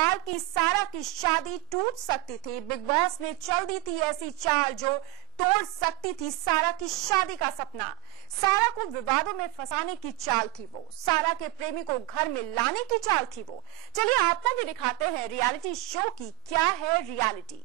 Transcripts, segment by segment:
भोपाल की सारा की शादी टूट सकती थी। बिग बॉस ने चल दी थी ऐसी चाल जो तोड़ सकती थी सारा की शादी का सपना। सारा को विवादों में फंसाने की चाल थी वो, सारा के प्रेमी को घर में लाने की चाल थी वो। चलिए आपको भी दिखाते हैं रियलिटी शो की क्या है रियलिटी।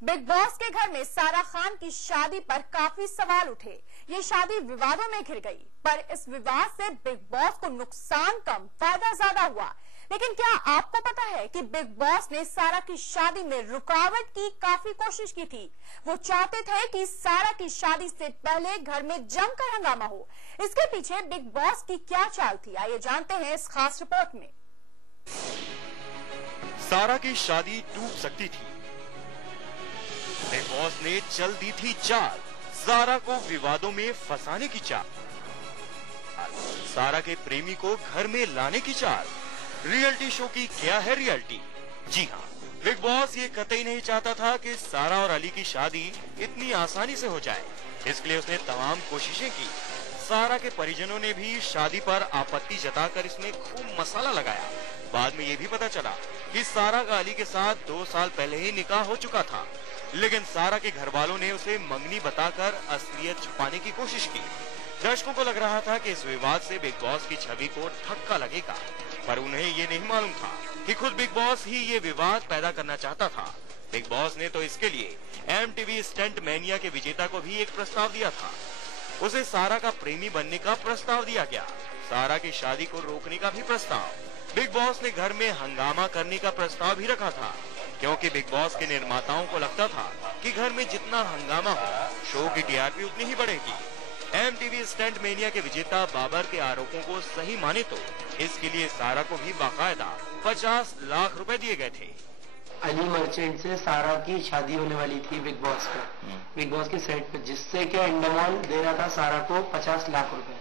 बिग बॉस के घर में सारा खान की शादी पर काफी सवाल उठे। ये शादी विवादों में घिर गई, पर इस विवाद से बिग बॉस को नुकसान कम फायदा ज्यादा हुआ। लेकिन क्या आपको पता है कि बिग बॉस ने सारा की शादी में रुकावट की काफी कोशिश की थी। वो चाहते थे कि सारा की शादी से पहले घर में जमकर हंगामा हो। इसके पीछे बिग बॉस की क्या चाल थी, आइए जानते हैं इस खास रिपोर्ट में। सारा की शादी टूट सकती थी। बिग बॉस ने चल दी थी चाल, सारा को विवादों में फंसाने की चाल, सारा के प्रेमी को घर में लाने की चाल। रियलिटी शो की क्या है रियलिटी? जी हाँ, बिग बॉस ये कतई नहीं चाहता था कि सारा और अली की शादी इतनी आसानी से हो जाए। इसके लिए उसने तमाम कोशिशें की। सारा के परिजनों ने भी शादी पर आपत्ति जताकर इसमें खूब मसाला लगाया। बाद में ये भी पता चला कि सारा का अली के साथ 2 साल पहले ही निकाह हो चुका था, लेकिन सारा के घर वालों ने उसे मंगनी बताकर असलियत छुपाने की कोशिश की। दर्शकों को लग रहा था कि इस विवाद से बिग बॉस की छवि को धक्का लगेगा, पर उन्हें ये नहीं मालूम था कि खुद बिग बॉस ही ये विवाद पैदा करना चाहता था। बिग बॉस ने तो इसके लिए MTV स्टंट मैनिया के विजेता को भी एक प्रस्ताव दिया था। उसे सारा का प्रेमी बनने का प्रस्ताव दिया गया, सारा की शादी को रोकने का भी प्रस्ताव। बिग बॉस ने घर में हंगामा करने का प्रस्ताव भी रखा था, क्योंकि बिग बॉस के निर्माताओं को लगता था कि घर में जितना हंगामा हो, शो की TRP उतनी ही बढ़ेगी। MTV स्टंट मेनिया के विजेता बाबर के आरोपों को सही माने तो इसके लिए सारा को भी बाकायदा 50 लाख रुपए दिए गए थे। अली मर्चेंट से सारा की शादी होने वाली थी बिग बॉस पे, बिग बॉस के सेट पे, जिससे क्या इंडमान दे रहा था सारा को 50 लाख रुपए।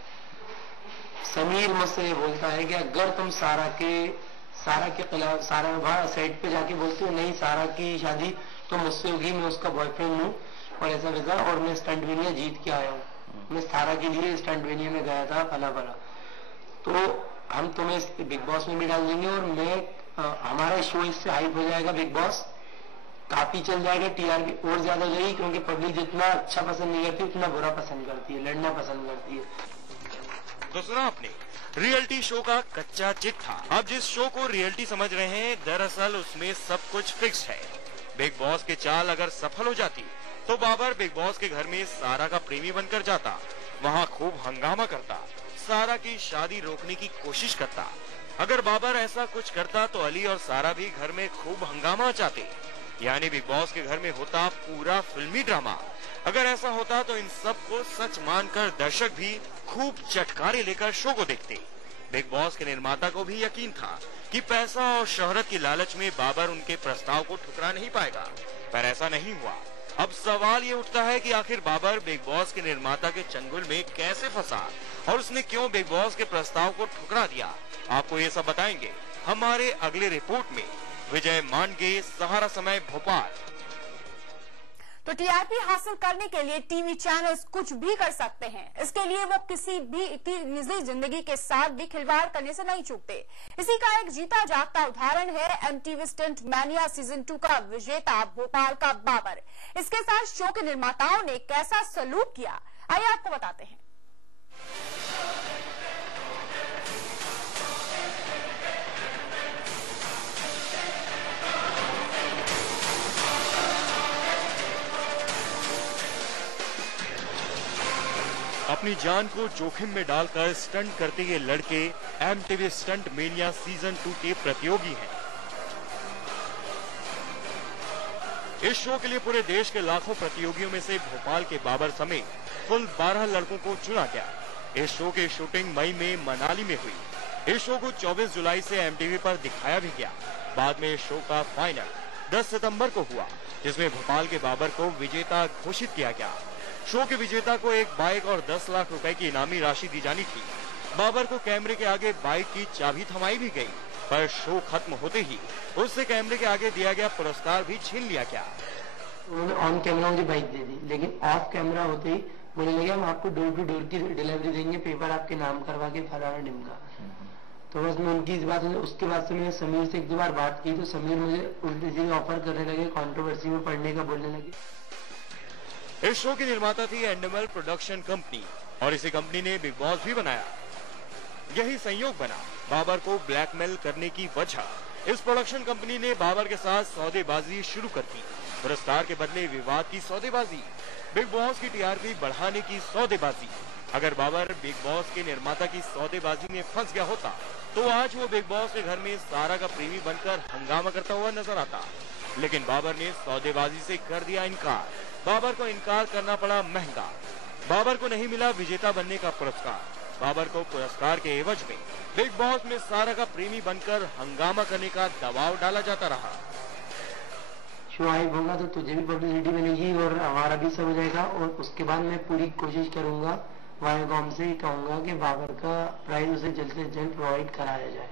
समीर मुझसे ये बोलता है कि अगर तुम सारा के खिलाफ, सारा वहाँ सेट पे जाके बोलते हो नहीं सारा की शादी तो मुझसे होगी, मैं उसका बॉयफ्रेंड हूँ और ऐसा वैसा, और मैं स्टंट वेनिया जीत के आया हूँ, मैं सारा के लिए स्टंट वेनिया में गया था फला फला, तो हम तुम्हें बिग बॉस में भी डाल देंगे और हमारा शो इससे हाइप हो जाएगा, बिग बॉस काफी चल जाएगा, TRP और ज्यादा हो जाएगी, क्योंकि पब्लिक जितना अच्छा पसंद नहीं करती उतना बुरा पसंद करती है, लड़ना पसंद करती है। तो सुना आपने, रियलिटी शो का कच्चा चिट था। अब जिस शो को रियलिटी समझ रहे हैं, दरअसल उसमें सब कुछ फिक्स है। बिग बॉस की चाल अगर सफल हो जाती तो बाबर बिग बॉस के घर में सारा का प्रेमी बनकर जाता, वहाँ खूब हंगामा करता, सारा की शादी रोकने की कोशिश करता। अगर बाबर ऐसा कुछ करता तो अली और सारा भी घर में खूब हंगामा चाहते, यानी बिग बॉस के घर में होता पूरा फिल्मी ड्रामा। अगर ऐसा होता तो इन सब को सच मानकर दर्शक भी खूब चटकारे लेकर शो को देखते। बिग बॉस के निर्माता को भी यकीन था कि पैसा और शोहरत की लालच में बाबर उनके प्रस्ताव को ठुकरा नहीं पाएगा, पर ऐसा नहीं हुआ। अब सवाल ये उठता है कि आखिर बाबर बिग बॉस के निर्माता के चंगुल में कैसे फंसा और उसने क्यों बिग बॉस के प्रस्ताव को ठुकरा दिया। आपको ये सब बताएंगे हमारे अगले रिपोर्ट में। विजय मांडगे, सहारा समय, भोपाल। तो TRP हासिल करने के लिए टीवी चैनल्स कुछ भी कर सकते हैं। इसके लिए वो किसी भी की निजी जिंदगी के साथ भी खिलवाड़ करने से नहीं चूकते। इसी का एक जीता जागता उदाहरण है MTV स्टंट मैनिया सीजन 2 का विजेता भोपाल का बाबर। इसके साथ शो के निर्माताओं ने कैसा सलूक किया, आइए आपको बताते हैं। अपनी जान को जोखिम में डालकर स्टंट करते ये लड़के MTV स्टंट मेनिया सीजन 2 के प्रतियोगी हैं। इस शो के लिए पूरे देश के लाखों प्रतियोगियों में से भोपाल के बाबर समेत कुल 12 लड़कों को चुना गया। इस शो की शूटिंग मई में मनाली में हुई। इस शो को 24 जुलाई से MTV पर दिखाया भी गया। बाद में इस शो का फाइनल 10 सितंबर को हुआ, जिसमें भोपाल के बाबर को विजेता घोषित किया गया। शो के विजेता को एक बाइक और 10 लाख रुपए की इनामी राशि दी जानी थी। बाबर को कैमरे के आगे बाइक की चाबी थमाई भी गई। पर शो खत्म होते ही उससे कैमरे के आगे दिया गया पुरस्कार भी छीन लिया गया। उन्होंने ऑन कैमरा मुझे बाइक दे दी, लेकिन ऑफ कैमरा होते ही बोलने लगे हम आपको डोर टू डोर की डिलीवरी देंगे, पेपर आपके नाम करवा के फलाना ढिमका। तो बस मैं उनकी इस बात से, उसके बाद से मैंने समीर से एक दो बार बात की तो समीर मुझे उल्टी सीधी ऑफर करने लगे, कंट्रोवर्सी में पढ़ने का बोलने लगे। इस शो की निर्माता थी एंडेमल प्रोडक्शन कंपनी और इसी कंपनी ने बिग बॉस भी बनाया। यही संयोग बना बाबर को ब्लैकमेल करने की वजह। इस प्रोडक्शन कंपनी ने बाबर के साथ सौदेबाजी शुरू कर दी। पुरस्कार के बदले विवाद की सौदेबाजी, बिग बॉस की टीआरपी बढ़ाने की सौदेबाजी। अगर बाबर बिग बॉस के निर्माता की सौदेबाजी में फंस गया होता तो आज वो बिग बॉस के घर में सारा का प्रेमी बनकर हंगामा करता हुआ नजर आता। लेकिन बाबर ने सौदेबाजी से कर दिया इनकार। बाबर को इनकार करना पड़ा महंगा। बाबर को नहीं मिला विजेता बनने का पुरस्कार। बाबर को पुरस्कार के एवज में बिग बॉस में सारा का प्रेमी बनकर हंगामा करने का दबाव डाला जाता रहा। शो हाइप होगा तो तुझे भी पब्लिसिटी मिलेगी और हमारा भी सब हो जाएगा, और उसके बाद मैं पूरी कोशिश करूंगा वायाकॉम से कहूंगा कि बाबर का प्राइज उसे जल्द से जल्द प्रोवाइड कराया जाए।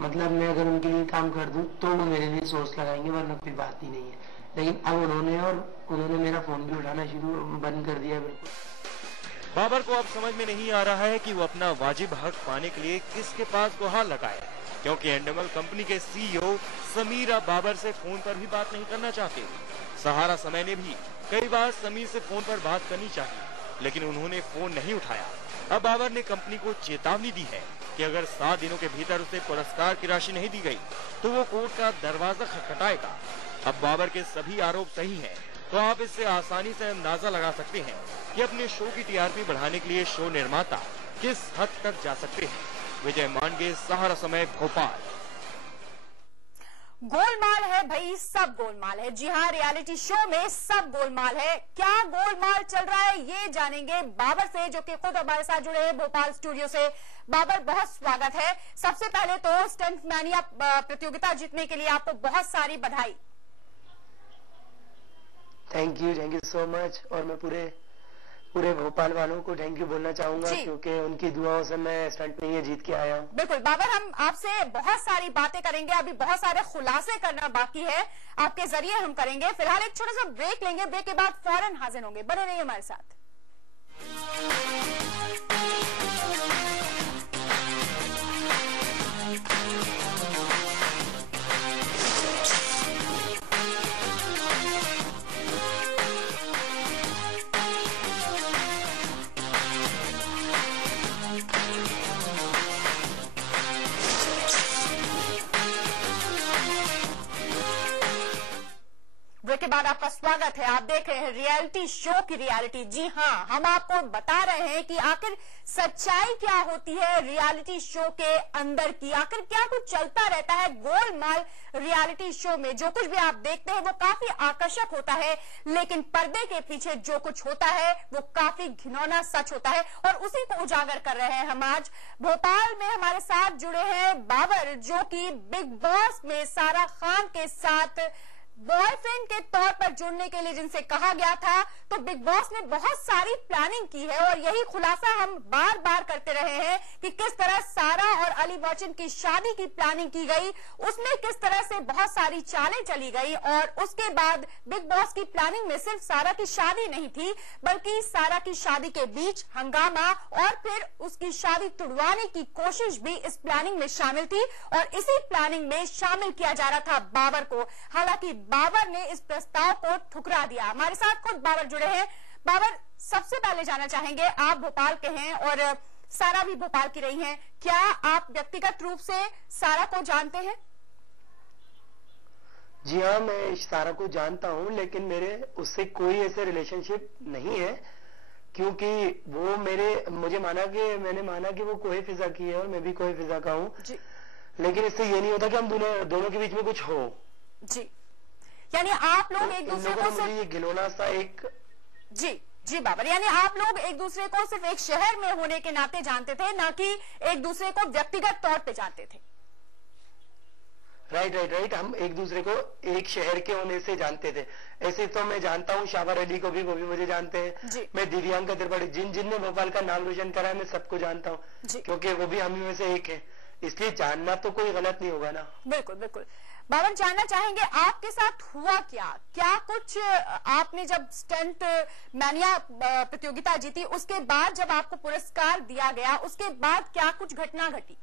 मतलब मैं अगर उनके लिए काम कर दूं तो वो मेरे लिए सोर्स लगाएंगे, वरना कोई बात ही नहीं है। लेकिन अब उन्होंने मेरा फोन भी उठाना बंद कर दिया। बिल्कुल बाबर को अब समझ में नहीं आ रहा है कि वो अपना वाजिब हक पाने के लिए किसके पास गुहार लगाए, क्योंकि एंडेमल कंपनी के सीईओ समीर अब बाबर से फोन पर भी बात नहीं करना चाहते। सहारा समय ने भी कई बार समीर से फोन पर बात करनी चाहिए, लेकिन उन्होंने फोन नहीं उठाया। अब बाबर ने कंपनी को चेतावनी दी है कि अगर 7 दिनों के भीतर उसे पुरस्कार की राशि नहीं दी गई तो वो कोर्ट का दरवाजा खटखटाएगा। अब बाबर के सभी आरोप सही हैं, तो आप इससे आसानी से अंदाजा लगा सकते हैं कि अपने शो की टीआरपी बढ़ाने के लिए शो निर्माता किस हद तक जा सकते हैं। विजय मांडगे, सहारा समय, भोपाल। गोलमाल है भाई, सब गोलमाल है। जी हाँ, रियलिटी शो में सब गोलमाल है। क्या गोलमाल चल रहा है ये जानेंगे बाबर से, जो कि खुद हमारे साथ जुड़े हैं भोपाल स्टूडियो से। बाबर, बहुत स्वागत है। सबसे पहले तो स्टंट मैनिया प्रतियोगिता जीतने के लिए आपको बहुत सारी बधाई। Thank you so much. और मैं पूरे भोपाल वालों को थैंक यू बोलना चाहूंगा, क्योंकि उनकी दुआओं से मैं स्टंट में ये जीत के आया हूँ। बिल्कुल बाबर, हम आपसे बहुत सारी बातें करेंगे, अभी बहुत सारे खुलासे करना बाकी है, आपके जरिए हम करेंगे। फिलहाल एक छोटा सा ब्रेक लेंगे, ब्रेक के बाद फौरन हाजिर होंगे। बने रहिए हमारे साथ। के बाद आपका स्वागत है। आप देख रहे हैं रियलिटी शो की रियलिटी। जी हाँ, हम आपको बता रहे हैं कि आखिर सच्चाई क्या होती है रियलिटी शो के अंदर की, आखिर क्या कुछ चलता रहता है गोलमाल रियलिटी शो में। जो कुछ भी आप देखते हैं वो काफी आकर्षक होता है, लेकिन पर्दे के पीछे जो कुछ होता है वो काफी घिनौना सच होता है, और उसी को उजागर कर रहे हैं हम आज। भोपाल में हमारे साथ जुड़े हैं बाबर, जो कि बिग बॉस में सारा खान के साथ बॉयफ्रेंड के तौर पर जुड़ने के लिए जिनसे कहा गया था। तो बिग बॉस ने बहुत सारी प्लानिंग की है, और यही खुलासा हम बार बार करते रहे हैं कि किस तरह सारा और अली बच्चन की शादी की प्लानिंग की गई, उसमें किस तरह से बहुत सारी चालें चली गई। और उसके बाद बिग बॉस की प्लानिंग में सिर्फ सारा की शादी नहीं थी, बल्कि सारा की शादी के बीच हंगामा और फिर उसकी शादी तुड़वाने की कोशिश भी इस प्लानिंग में शामिल थी, और इसी प्लानिंग में शामिल किया जा रहा था बाबर को। हालांकि बाबर ने इस प्रस्ताव को ठुकरा दिया। हमारे साथ खुद बाबर जुड़े हैं। बाबर, सबसे पहले जानना चाहेंगे, आप भोपाल के हैं और सारा भी भोपाल की रही हैं, क्या आप व्यक्तिगत रूप से सारा को जानते हैं? जी हाँ, मैं सारा को जानता हूँ, लेकिन मेरे उससे कोई ऐसे रिलेशनशिप नहीं है, क्योंकि वो मैंने माना कि वो कोई फिजा की है और मैं भी कोई फिजा का हूँ। लेकिन इससे ये नहीं होता कि हम दोनों के बीच में कुछ हो। जी, यानी आप लोग एक दूसरे को सिर्फ ये घिनौना सा एक जी बाबर, यानी आप लोग एक दूसरे को सिर्फ एक शहर में होने के नाते जानते थे, ना कि एक दूसरे को व्यक्तिगत तौर पे जानते थे। राइट। हम एक दूसरे को एक शहर के होने से जानते थे। ऐसे तो मैं जानता हूँ शाबार अली को भी, वो भी मुझे जानते हैं। मैं दिव्यांका त्रिपाठी, जिनने भोपाल का नाम रोशन करा है, मैं सबको जानता हूँ, क्योंकि वो भी हम में से एक है। इसलिए जानना तो कोई गलत नहीं होगा ना। बिल्कुल बिल्कुल। बाबर, जानना चाहेंगे आपके साथ हुआ क्या? क्या कुछ आपने जब स्टंट मैनिया प्रतियोगिता जीती, उसके बाद जब आपको पुरस्कार दिया गया, उसके बाद क्या कुछ घटना घटी?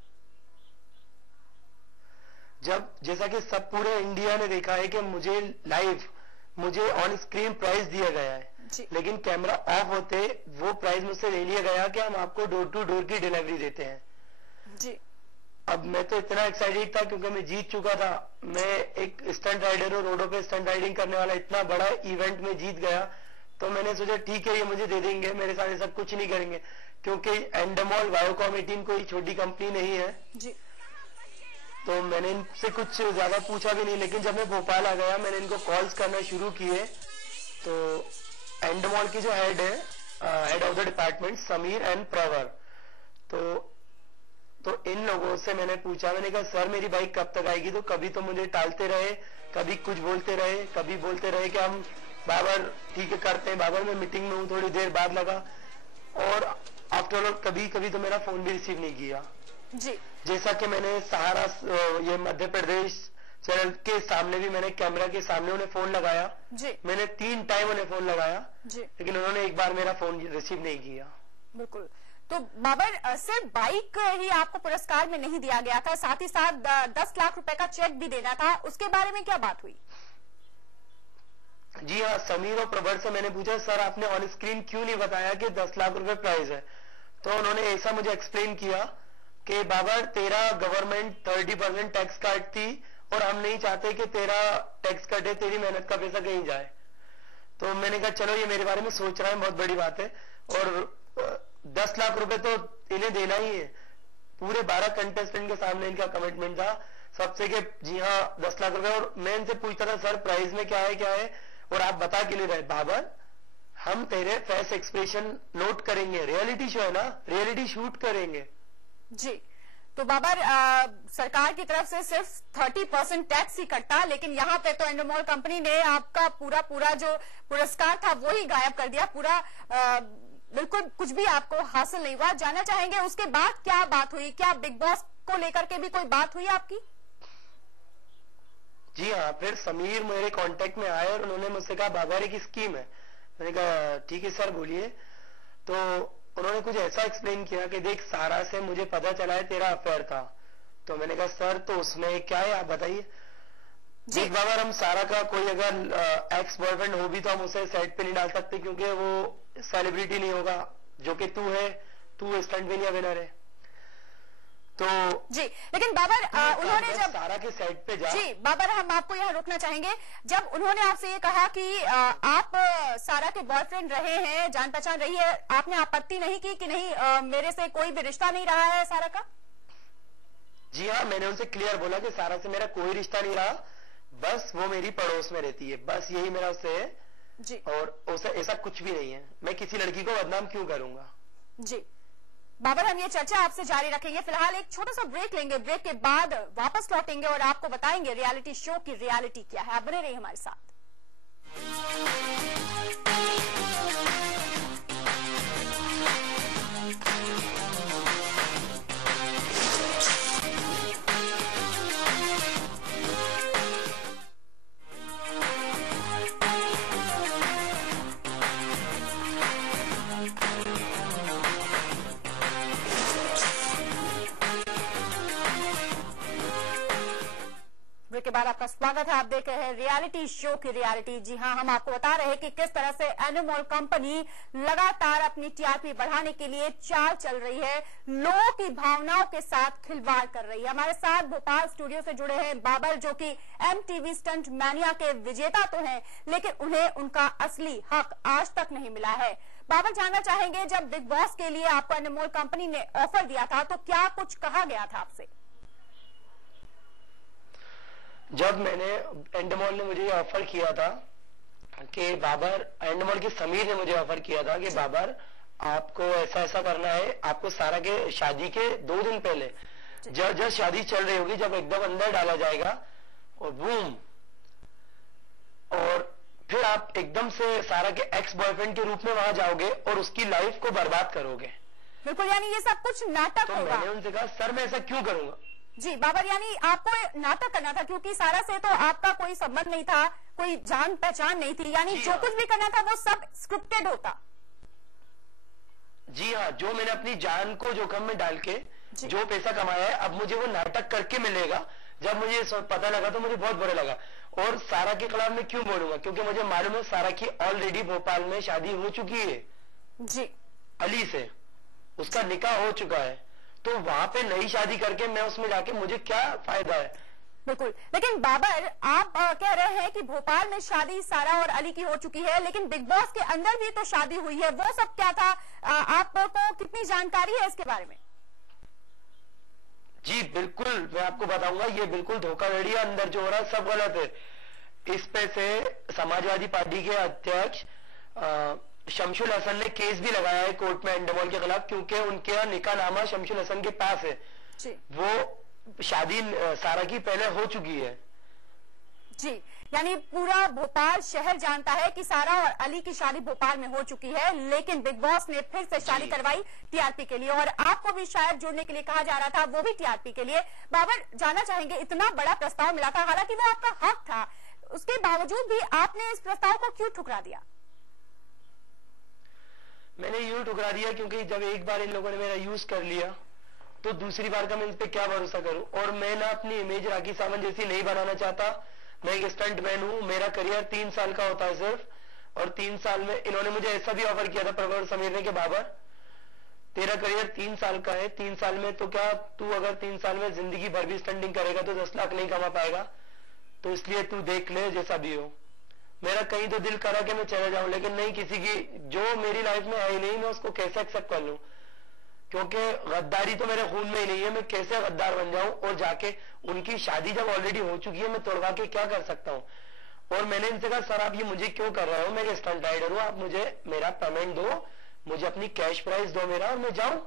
जब जैसा कि सब पूरे इंडिया ने देखा है कि मुझे ऑन स्क्रीन प्राइज दिया गया है, लेकिन कैमरा ऑफ होते वो प्राइज मुझसे ले लिया गया कि हम आपको डोर टू डोर की डिलीवरी देते हैं जी। अब मैं तो इतना एक्साइटेड था क्योंकि मैं जीत चुका था। मैं एक स्टंट राइडर हूँ, रोडों पे स्टंट राइडिंग करने वाला, इतना बड़ा इवेंट में जीत गया, तो मैंने सोचा ठीक है ये मुझे दे देंगे, मेरे साथ ऐसा कुछ नहीं करेंगे, क्योंकि एंडमॉल वायोकॉम 18 कोई छोटी कंपनी नहीं है जी। तो मैंने इनसे कुछ ज्यादा पूछा भी नहीं। लेकिन जब मैं भोपाल आ गया, मैंने इनको कॉल्स करना शुरू किए, तो एंडमॉल की जो हेड है, head of the department, Sameer and प्रवर, तो इन लोगों से मैंने पूछा, मैंने कहा सर मेरी बाइक कब तक आएगी? तो कभी तो मुझे टालते रहे, कभी कुछ बोलते रहे, कभी बोलते रहे कि हम बाबर ठीक है करते हैं, बाबर मैं मीटिंग में हूँ, थोड़ी देर बाद लगा, और आफ्टर ऑल कभी कभी तो मेरा फोन भी रिसीव नहीं किया जी। जैसा कि मैंने सहारा ये मध्य प्रदेश चैनल के सामने भी मैंने कैमरा के सामने उन्हें फोन लगाया जी। मैंने 3 टाइम उन्हें फोन लगाया जी, लेकिन उन्होंने एक बार मेरा फोन रिसीव नहीं किया। बिल्कुल। तो बाबर, सिर्फ बाइक ही आपको पुरस्कार में नहीं दिया गया था, साथ ही साथ 10 लाख रुपए का चेक भी देना था, उसके बारे में क्या बात हुई? जी हाँ, समीर और प्रवर से मैंने पूछा सर आपने ऑन स्क्रीन क्यों नहीं बताया कि 10 लाख रुपए प्राइज है? तो उन्होंने ऐसा मुझे एक्सप्लेन किया कि बाबर तेरा गवर्नमेंट 30% टैक्स काटती और हम नहीं चाहते कि तेरा टैक्स कटे, तेरी मेहनत का पैसा कहीं जाए। तो मैंने कहा चलो ये मेरे बारे में सोच रहा है, बहुत बड़ी बात है, और 10 लाख रुपए तो इन्हें देना ही है। पूरे 12 कंटेस्टेंट के सामने इनका कमिटमेंट था सबसे कि जी हाँ 10 लाख रुपए। और मैं इनसे पूछता था सर प्राइज में क्या है, और आप बता के लिए रहे बाबर हम तेरे फेस एक्सप्रेशन नोट करेंगे, रियलिटी शो है ना, रियलिटी शूट करेंगे। जी। तो बाबर, सरकार की तरफ से सिर्फ 30% टैक्स ही कटता, लेकिन यहाँ पे तो एंडमॉल कंपनी ने आपका पूरा जो पुरस्कार था वो ही गायब कर दिया, पूरा बिल्कुल कुछ भी आपको हासिल नहीं हुआ। जानना चाहेंगे उसके बाद क्या बात हुई? क्या बिग बॉस को लेकर के भी कोई बात हुई आपकी? जी हाँ, फिर समीर मेरे कांटेक्ट में आए और उन्होंने मुझसे कहा बाबर एक स्कीम है। मैंने कहा ठीक है सर बोलिए। तो उन्होंने कुछ ऐसा एक्सप्लेन किया कि देख सारा से मुझे पता चला है तेरा अफेयर था। तो मैंने कहा सर तो उसमें क्या है आप बताइए। देख बाबर हम सारा का कोई अगर एक्स बॉयफ्रेंड हो भी तो हम उसे सेट पे नहीं डाल सकते क्योंकि वो सेलिब्रिटी नहीं होगा, जो कि तू है, तू स्टंट विनर विनर है। तो जी, लेकिन बाबर उन्होंने जब सारा के सेट पे जा, जी बाबर हम आपको यहाँ रोकना चाहेंगे, जब उन्होंने आपसे ये कहा कि आप सारा के बॉयफ्रेंड रहे हैं, जान पहचान रही है, आपने आपत्ति नहीं की कि नहीं मेरे से कोई भी रिश्ता नहीं रहा है सारा का? जी हाँ, मैंने उनसे क्लियर बोला कि सारा से मेरा कोई रिश्ता नहीं रहा, बस वो मेरी पड़ोस में रहती है, बस यही मेरा उससे है जी। और उसे ऐसा कुछ भी नहीं है, मैं किसी लड़की को बदनाम क्यों करूंगा। जी बाबर, हम ये चर्चा आपसे जारी रखेंगे, फिलहाल एक छोटा सा ब्रेक लेंगे, ब्रेक के बाद वापस लौटेंगे और आपको बताएंगे रियलिटी शो की रियलिटी क्या है। आप बने रहिए हमारे साथ। के बाद आपका स्वागत है। आप देख रहे हैं रियलिटी शो की रियलिटी। जी हां, हम आपको बता रहे हैं कि किस तरह से एंडमॉल कंपनी लगातार अपनी टीआरपी बढ़ाने के लिए चाल चल रही है, लोगों की भावनाओं के साथ खिलवाड़ कर रही है। हमारे साथ भोपाल स्टूडियो से जुड़े हैं बाबर, जो कि एमटीवी स्टंट मैनिया के विजेता तो हैं, लेकिन उन्हें उनका असली हक आज तक नहीं मिला है। बाबर, जानना चाहेंगे जब बिग बॉस के लिए आपको एंडमॉल कंपनी ने ऑफर दिया था तो क्या कुछ कहा गया था आपसे? जब मैंने एंडमॉल ने मुझे ऑफर किया था कि बाबर, एंडमॉल के समीर ने मुझे ऑफर किया था कि बाबर आपको ऐसा ऐसा करना है, आपको सारा के शादी के 2 दिन पहले जब शादी चल रही होगी, जब एकदम अंदर डाला जाएगा और बूम, और फिर आप एकदम से सारा के एक्स बॉयफ्रेंड के रूप में वहां जाओगे और उसकी लाइफ को बर्बाद करोगे। बिल्कुल, यानी ये सब कुछ नाटक तो होगा। मैंने उनसे कहा सर मैं ऐसा क्यों करूंगा, जी बाबर, यानी आपको नाटक करना था क्योंकि सारा से तो आपका कोई संबंध नहीं था, कोई जान पहचान नहीं थी, यानी जो कुछ भी करना था वो सब स्क्रिप्टेड होता। जी हाँ, जो मैंने अपनी जान को जोखिम में डाल के जो पैसा कमाया है, अब मुझे वो नाटक करके मिलेगा। जब मुझे पता लगा तो मुझे बहुत बुरा लगा। और सारा के खिलाफ मैं क्यों बोलूंगा, क्योंकि मुझे मालूम है सारा की ऑलरेडी भोपाल में शादी हो चुकी है जी अली से, उसका निकाह हो चुका है। तो वहां पे नई शादी करके मैं उसमें जाके मुझे क्या फायदा है। बिल्कुल, लेकिन बाबर आप कह रहे हैं कि भोपाल में शादी सारा और अली की हो चुकी है, लेकिन बिग बॉस के अंदर भी तो शादी हुई है, वो सब क्या था? आपको कितनी जानकारी है इसके बारे में? जी बिल्कुल, मैं आपको बताऊंगा। ये बिल्कुल धोखाधड़ी है, अंदर जो हो रहा है सब गलत है। इस पे से समाजवादी पार्टी के अध्यक्ष शमशुल हसन ने केस भी लगाया है कोर्ट में एंडमोल के खिलाफ, क्योंकि उनके निकाहनामा शमशुल हसन के पास है। वो शादी सारा की पहले हो चुकी है। जी, यानी पूरा भोपाल शहर जानता है कि सारा और अली की शादी भोपाल में हो चुकी है, लेकिन बिग बॉस ने फिर से शादी करवाई टीआरपी के लिए, और आपको भी शायद जुड़ने के लिए कहा जा रहा था, वो भी टीआरपी के लिए। बाबर, जानना चाहेंगे, इतना बड़ा प्रस्ताव मिला था, हालांकि वो आपका हक था, उसके बावजूद भी आपने इस प्रस्ताव को क्यों ठुकरा दिया? मैंने यूं ठुकरा दिया क्योंकि जब एक बार इन लोगों ने मेरा यूज कर लिया तो दूसरी बार का मैं इन पे क्या भरोसा करूं। और मैं ना अपनी इमेज राखी सावंत जैसी नहीं बनाना चाहता। मैं एक स्टंट मैन हूं, मेरा करियर 3 साल का होता है सिर्फ, और 3 साल में इन्होंने मुझे ऐसा भी ऑफर किया था प्रवर समीर ने कि बाबर तेरा करियर 3 साल का है, 3 साल में तो क्या तू अगर 3 साल में जिंदगी भर भी स्टंटिंग करेगा तो 10 लाख नहीं कमा पाएगा, तो इसलिए तू देख ले जैसा भी हो। मेरा कहीं तो दिल करा कि मैं चला जाऊं, लेकिन नहीं, किसी की जो मेरी लाइफ में है ही नहीं, मैं उसको कैसे एक्सेप्ट कर लूं, क्योंकि गद्दारी तो मेरे खून में ही नहीं है। मैं कैसे गद्दार बन जाऊं और जाके उनकी शादी जब ऑलरेडी हो चुकी है मैं तोड़वा के क्या कर सकता हूं। और मैंने इनसे कहा सर आप ये मुझे क्यों कर रहे हो, मैं स्टंट राइडर हूं, आप मुझे मेरा पेमेंट दो, मुझे अपनी कैश प्राइस दो मेरा, और मैं जाऊं।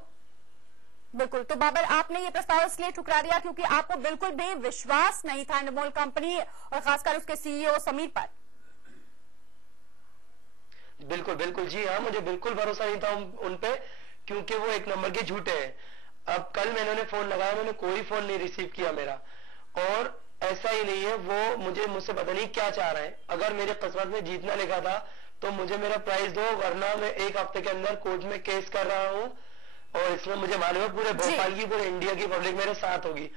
बिल्कुल, तो बाबर आपने ये प्रस्ताव इसलिए ठुकरा दिया क्योंकि आपको बिल्कुल भी विश्वास नहीं था एंडमोल कंपनी और खासकर उसके सीईओ समीर पर। बिल्कुल बिल्कुल, जी हाँ, मुझे बिल्कुल भरोसा नहीं था उन पे, क्योंकि वो एक नंबर के झूठे हैं। अब कल मैंने फोन लगाया, मैंने कोई फोन नहीं रिसीव किया मेरा, और ऐसा ही नहीं है, वो मुझसे पता नहीं क्या चाह रहे हैं। अगर मेरे किस्मत में जीतना लिखा था तो मुझे मेरा प्राइस दो, वरना मैं 1 हफ्ते के अंदर कोर्ट में केस कर रहा हूँ, और इसमें मुझे मालूम है पूरे भोपाल की, पूरे इंडिया की पब्लिक मेरे साथ होगी,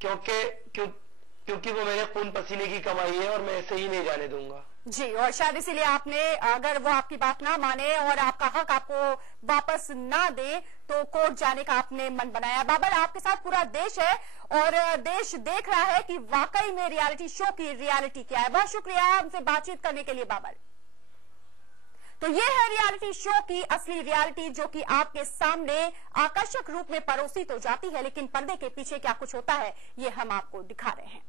क्योंकि वो मेरे खून पसीने की कमाई है, और मैं ऐसे ही नहीं जाने दूंगा। जी, और शायद इसीलिए आपने, अगर वो आपकी बात ना माने और आपका हक आपको वापस ना दे, तो कोर्ट जाने का आपने मन बनाया। बाबर, आपके साथ पूरा देश है और देश देख रहा है कि वाकई में रियलिटी शो की रियलिटी क्या है। बहुत शुक्रिया हमसे बातचीत करने के लिए बाबर। तो ये है रियलिटी शो की असली रियलिटी, जो कि आपके सामने आकर्षक रूप में परोसी तो जाती है, लेकिन पर्दे के पीछे क्या कुछ होता है ये हम आपको दिखा रहे हैं।